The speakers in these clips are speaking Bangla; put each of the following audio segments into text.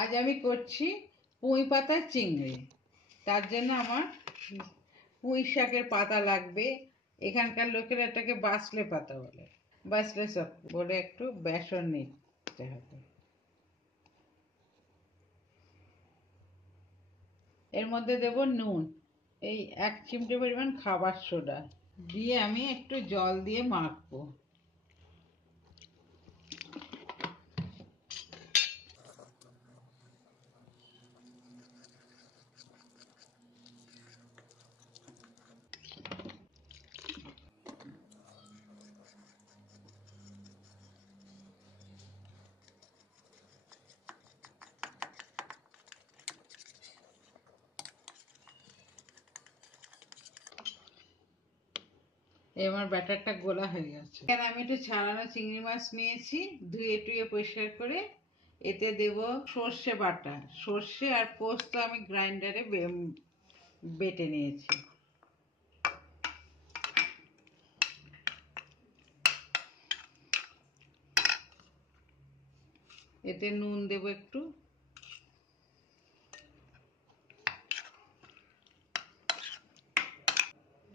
আজ আমি করছি পুঁই পাতার চিংড়ি। তার জন্য আমার পুঁই শাকের পাতা লাগবে। এখানকার লোকেরা এটাকে বাসলে পাতা বলে, বাসলে শাক বলে। একটু বেসন নিতে হবে। এর মধ্যে দেব নুন, এই 1 চিমটে পরিমাণ খাবার সোডা দিয়ে আমি একটু জল দিয়ে মাখবো। আমার ব্যাটারটা গোলা হয়ে গেছে। এখানে আমি একটু ছাড়ানো চিংড়ি মাছ নিয়েছি, ধুয়ে টুয়ে পরিষ্কার করে। এতে দেব সর্ষে বাটা, সর্ষে আর পোস্ত আমি গ্রাইন্ডারে বেটে নিয়েছি। এতে নুন দেব একটু,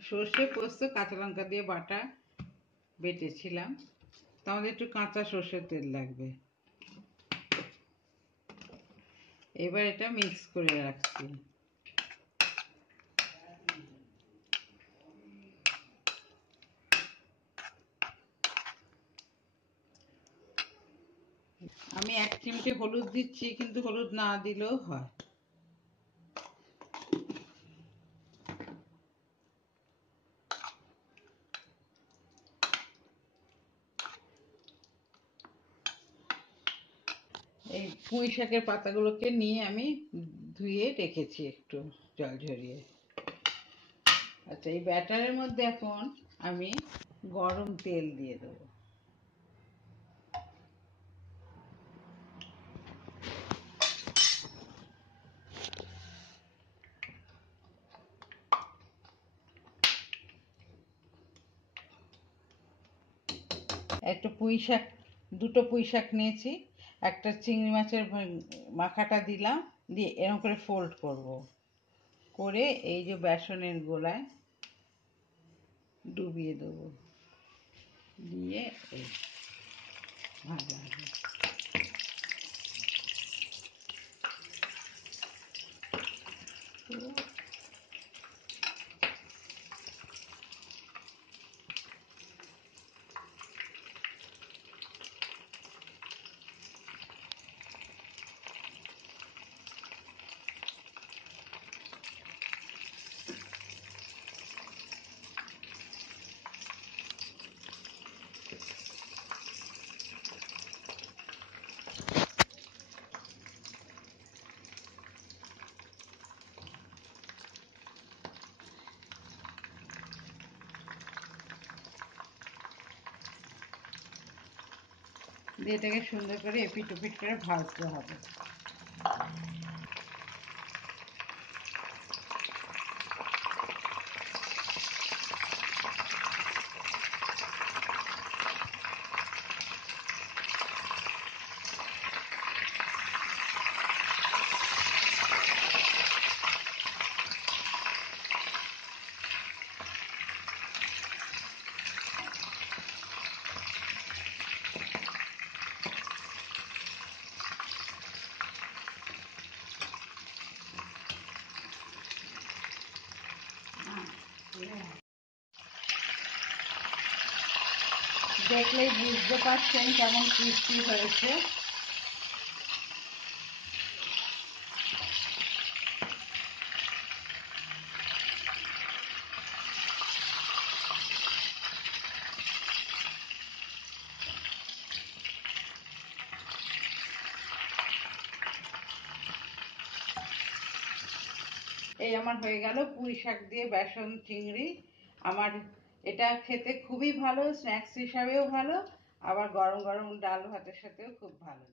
সর্ষে পোস্ত কাঁচা লঙ্কা দিয়ে বাটা বেটেছিলাম, তো আমাদের একটু কাঁচা সর্ষের তেল লাগবে। এবার এটা মিক্স করে রাখছি। আমি 1 চিমটে হলুদ দিচ্ছি, কিন্তু হলুদ না দিলেও হয়। এই পুঁই শাকের পাতাগুলোকে নিয়ে আমি ধুয়ে রেখেছি একটু জল ঝরিয়ে। আচ্ছা, এই ব্যাটারের মধ্যে এখন আমি গরম তেল দিয়ে দেবো। একটা পুঁই শাক, দুটো পুঁই শাক নিয়েছি, একটা চিংড়ি মাছের মাখাটা দিলাম, দিয়ে এরকম করে ফোল্ড করব, করে এই যে বেসনের গোলায় ডুবিয়ে দেবো, দিয়ে এই ভাজা হবে। দিয়ে এটাকে সুন্দর করে এপিট ওপিট করে ভাজতে হবে। দেখলেই বুঝতে পারছেন কেমন ক্রিস্পি হয়েছে। এই আমার হয়ে গেল পুঁই শাক দিয়ে বেসন চিংড়ি। আমার এটা খেতে খুবই ভালো, স্ন্যাক্স হিসাবেও ভালো, আবার গরম গরম ডাল ভাতের সাথেও খুব ভালো।